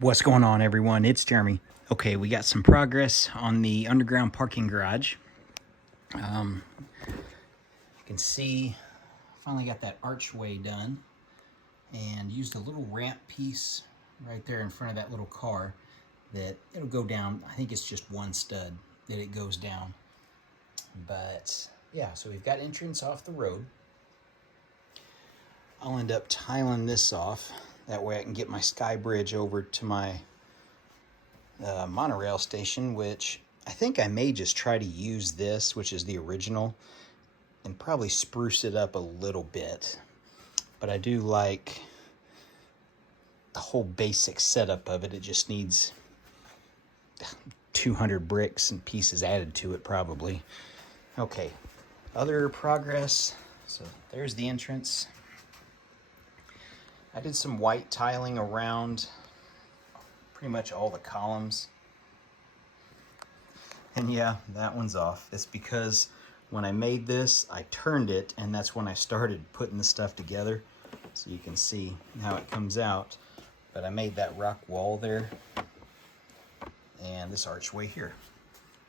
What's going on, everyone? It's Jeremy. Okay, we got some progress on the underground parking garage. You can see finally got that archway done and used a little ramp piece right there in front of that little car that it'll go down. I think it's just one stud that it goes down. But yeah, so we've got entrance off the road. I'll end up tiling this off. That way I can get my sky bridge over to my monorail station, which I think I may just try to use this, which is the original, and probably spruce it up a little bit. But I do like the whole basic setup of it. It just needs 200 bricks and pieces added to it probably. Okay, other progress. So there's the entrance. I did some white tiling around pretty much all the columns. And yeah, that one's off. It's because when I made this, I turned it, and that's when I started putting the stuff together. So you can see how it comes out. But I made that rock wall there and this archway here,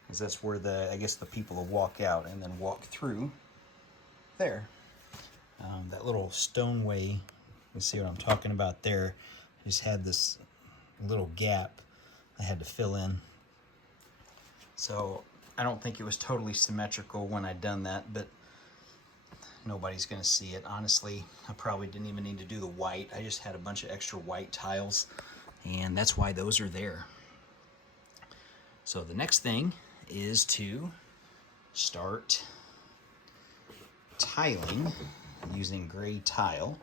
because that's where I guess the people will walk out and then walk through there. That little stoneway, you see what I'm talking about there, I just had this little gap I had to fill in. So I don't think it was totally symmetrical when I done that, but nobody's gonna see it. Honestly, I probably didn't even need to do the white. I just had a bunch of extra white tiles, and that's why those are there. So the next thing is to start tiling using gray tile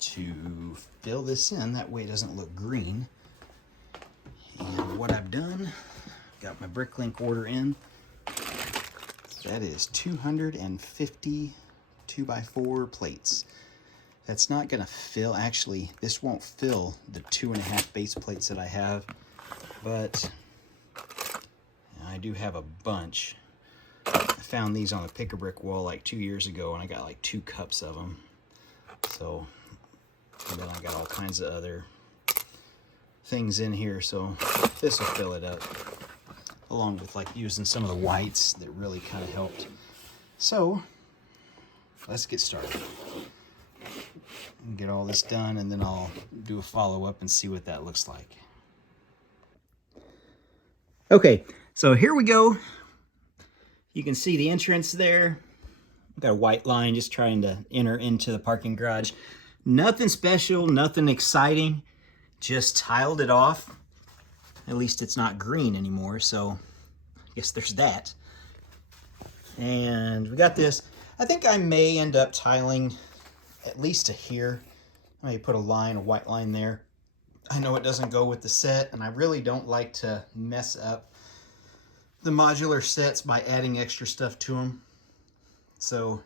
to fill this in. That way it doesn't look green. And what I've done, got my Bricklink order in. That is 250 2x4 plates. That's not gonna fill, actually, this won't fill the 2.5 base plates that I have, but I do have a bunch. I found these on the pick-a-brick wall like 2 years ago, and I got like 2 cups of them. So, and then I got all kinds of other things in here, so this will fill it up, along with like using some of the whites that really kind of helped. So let's get started and get all this done, and then I'll do a follow-up and see what that looks like. Okay, so here we go. You can see the entrance there. Got a white line just trying to enter into the parking garage. Nothing special, nothing exciting. Just tiled it off. At least it's not green anymore, so I guess there's that. And we got this. I think I may end up tiling at least to here. I may put a white line there. I know it doesn't go with the set, and I really don't like to mess up the modular sets by adding extra stuff to them. So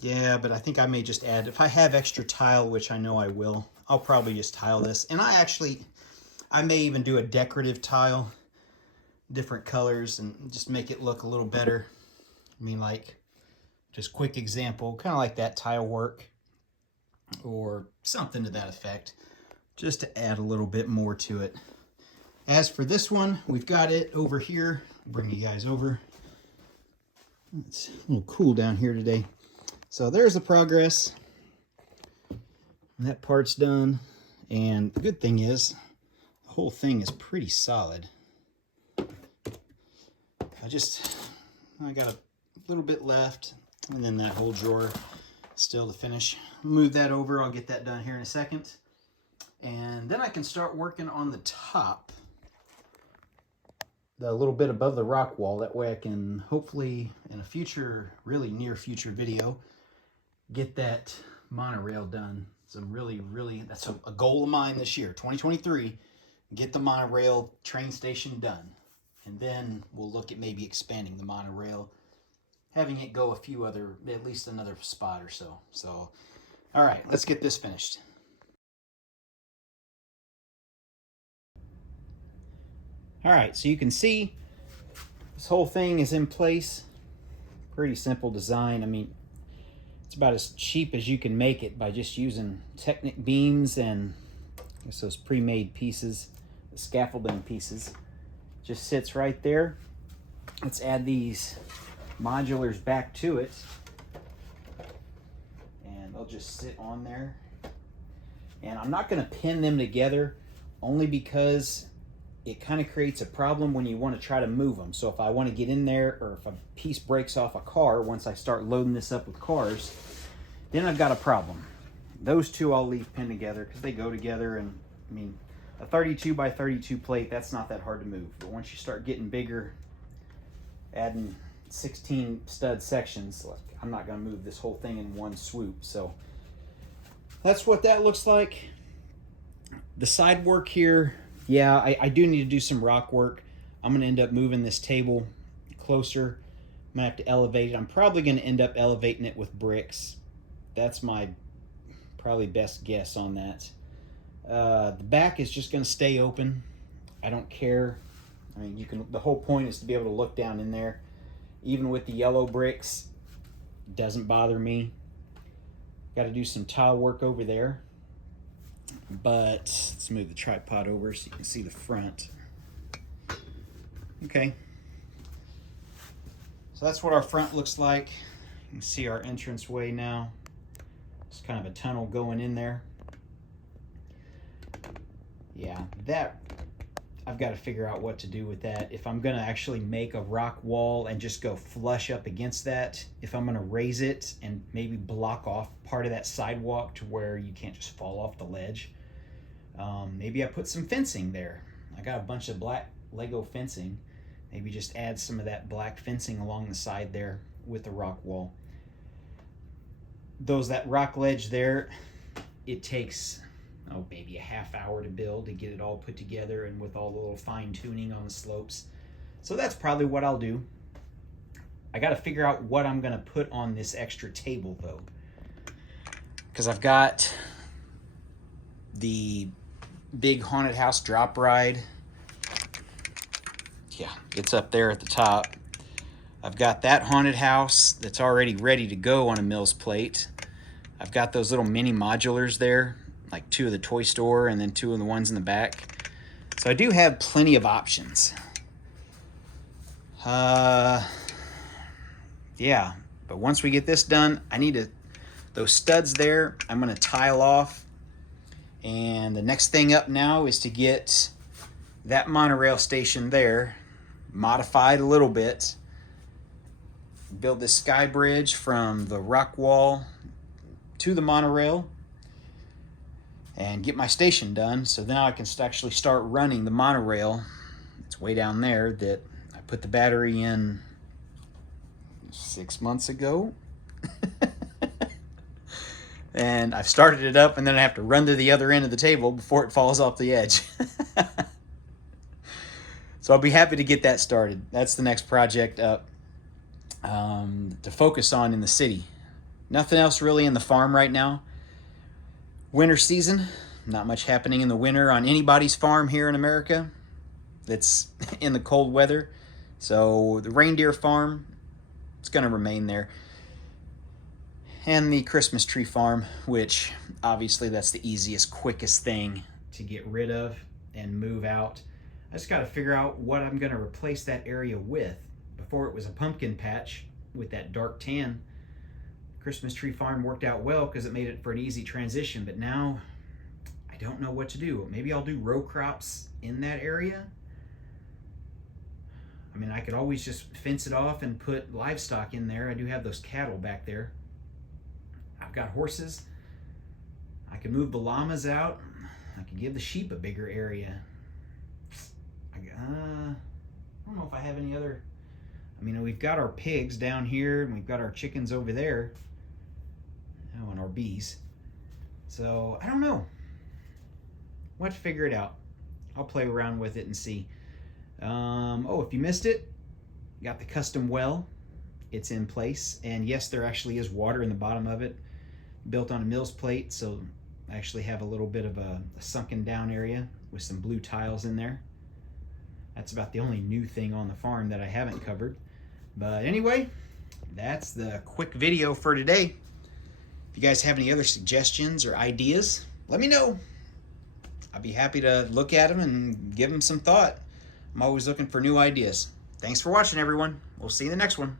yeah, but I think I may just add, if I have extra tile, which I know I will, I'll probably just tile this. And I may even do a decorative tile, different colors, and just make it look a little better. I mean, like, just quick example, kind of like that tile work or something to that effect, just to add a little bit more to it. As for this one, we've got it over here. I'll bring you guys over. It's a little cool down here today. So there's the progress. That part's done. And the good thing is, the whole thing is pretty solid. I got a little bit left, and then that whole drawer still to finish. Move that over. I'll get that done here in a second. And then I can start working on the top, the little bit above the rock wall. That way I can hopefully in a future, really near future video, get that monorail done. So that's a goal of mine this year, 2023, get the monorail train station done. And then we'll look at maybe expanding the monorail, having it go at least another spot or so. So, all right, let's get this finished. All right, so you can see this whole thing is in place. Pretty simple design. I mean, It's about as cheap as you can make it by just using Technic beams and I guess those pre-made pieces, the scaffolding pieces. Just sits right there. Let's add these modulars back to it. And they'll just sit on there. And I'm not going to pin them together only because it kind of creates a problem when you want to try to move them. So if I want to get in there, or if a piece breaks off a car once I start loading this up with cars, then I've got a problem. Those two I'll leave pinned together because they go together, and I mean, a 32 by 32 plate, that's not that hard to move. But once you start getting bigger, adding 16 stud sections, like, I'm not going to move this whole thing in one swoop. So that's what that looks like. The side work here, yeah, I do need to do some rock work. I'm going to end up moving this table closer. I'm going to have to elevate it. I'm probably going to end up elevating it with bricks. That's my probably best guess on that. The back is just going to stay open. I don't care. I mean, you can. The whole point is to be able to look down in there. Even with the yellow bricks, doesn't bother me. Got to do some tile work over there. But let's move the tripod over so you can see the front. Okay. So that's what our front looks like. You can see our entranceway now. It's kind of a tunnel going in there. Yeah, that I've got to figure out what to do with that. If I'm going to actually make a rock wall and just go flush up against that, if I'm going to raise it and maybe block off part of that sidewalk to where you can't just fall off the ledge. Maybe I put some fencing there. I got a bunch of black Lego fencing. Maybe just add some of that black fencing along the side there with the rock wall. That rock ledge there, it takes, oh, maybe a half hour to build to get it all put together and with all the little fine tuning on the slopes. So that's probably what I'll do. I got to figure out what I'm going to put on this extra table though. Because I've got the big haunted house drop ride. Yeah, it's up there at the top. I've got that haunted house that's already ready to go on a Mills plate. I've got those little mini modulars there, like 2 of the toy store and then 2 of the ones in the back. So I do have plenty of options. Yeah, but once we get this done, I need those studs there, I'm gonna tile off. And the next thing up now is to get that monorail station there modified a little bit. Build this sky bridge from the rock wall to the monorail and get my station done. So then I can actually start running the monorail. It's way down there that I put the battery in 6 months ago. And I've started it up and then I have to run to the other end of the table before it falls off the edge. So I'll be happy to get that started. That's the next project up to focus on in the city. Nothing else really in the farm right now. Winter season, not much happening in the winter on anybody's farm here in America that's in the cold weather. So the reindeer farm, it's going to remain there. And the Christmas tree farm, which obviously that's the easiest, quickest thing to get rid of and move out. I just got to figure out what I'm going to replace that area with. Before it was a pumpkin patch with that dark tan. Christmas tree farm worked out well because it made it for an easy transition, but now I don't know what to do. Maybe I'll do row crops in that area. I mean, I could always just fence it off and put livestock in there. I do have those cattle back there. I've got horses. I can move the llamas out. I can give the sheep a bigger area. I don't know if I have any other. I mean, we've got our pigs down here and we've got our chickens over there. Oh, and our bees. So I don't know. We'll have to figure it out. I'll play around with it and see. Oh, if you missed it, got the custom well. It's in place. And yes, there actually is water in the bottom of it. Built on a Mills plate, so I actually have a little bit of a sunken down area with some blue tiles in there. That's about the only new thing on the farm that I haven't covered. But anyway, that's the quick video for today. If you guys have any other suggestions or ideas, let me know. I'll be happy to look at them and give them some thought. I'm always looking for new ideas. Thanks for watching, everyone. We'll see you in the next one.